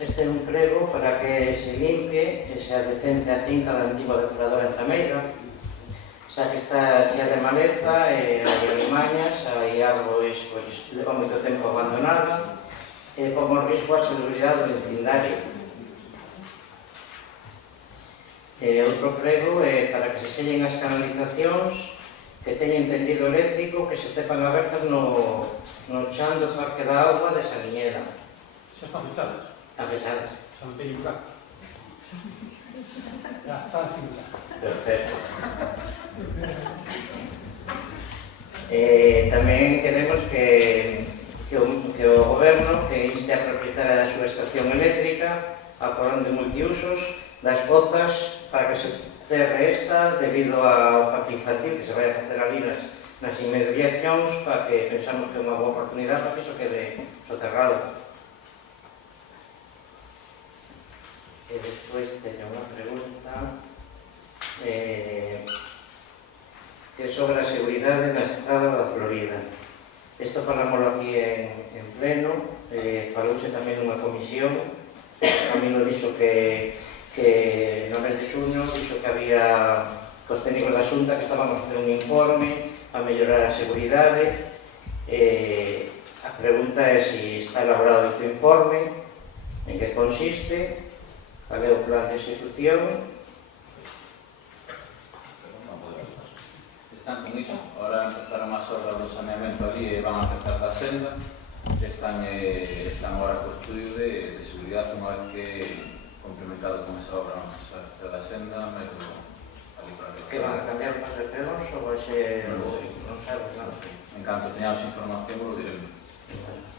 Este é un prego para que se limpie e se adecente a finca da antiga depuradora en Tameira, xa que está chea de maleza e hai alimañas, hai árbores que levan moito tempo abandonada e como risco a seguridade do vecindario. E outro prego é para que se sellen as canalizacións que teñen tendido eléctrico que se estepan abertas no chan do Parque da Auga de Saliñeda. Xa están fechadas. Están fechadas. Xa non teñen lugar. Ya están sin lugar. Perfecto. Tamén queremos que o Goberno que inste a propietaria da súa estación eléctrica a porón de multiusos das pozas para que se terre esta debido ao parque infantil que se vai a facer ali nas inmediacións, para que pensamos que é unha boa oportunidade para que iso quede soterrado. E despois teño unha pregunta que é sobre a seguridade na estrada da Florida. Isto falámoslo aquí en pleno, falouse tamén nunha comisión. A mí non dixo que no mes de xuño dixo que había cos técnicos da Xunta que estábamos a facer un informe a mellorar a seguridade. A pregunta é se está elaborado este informe, en que consiste, cal é o plan de execución. Están con iso, ahora empezaron as obras do saneamento ali e van a empezar da senda. Están agora co estudio de seguridade, unha vez que complementado con esa obra da senda, ali para Que van a cambiar os repelos ou vai ser... Non sei. Non sabes, non? En canto teñamos información, vos lo diremos. Vale.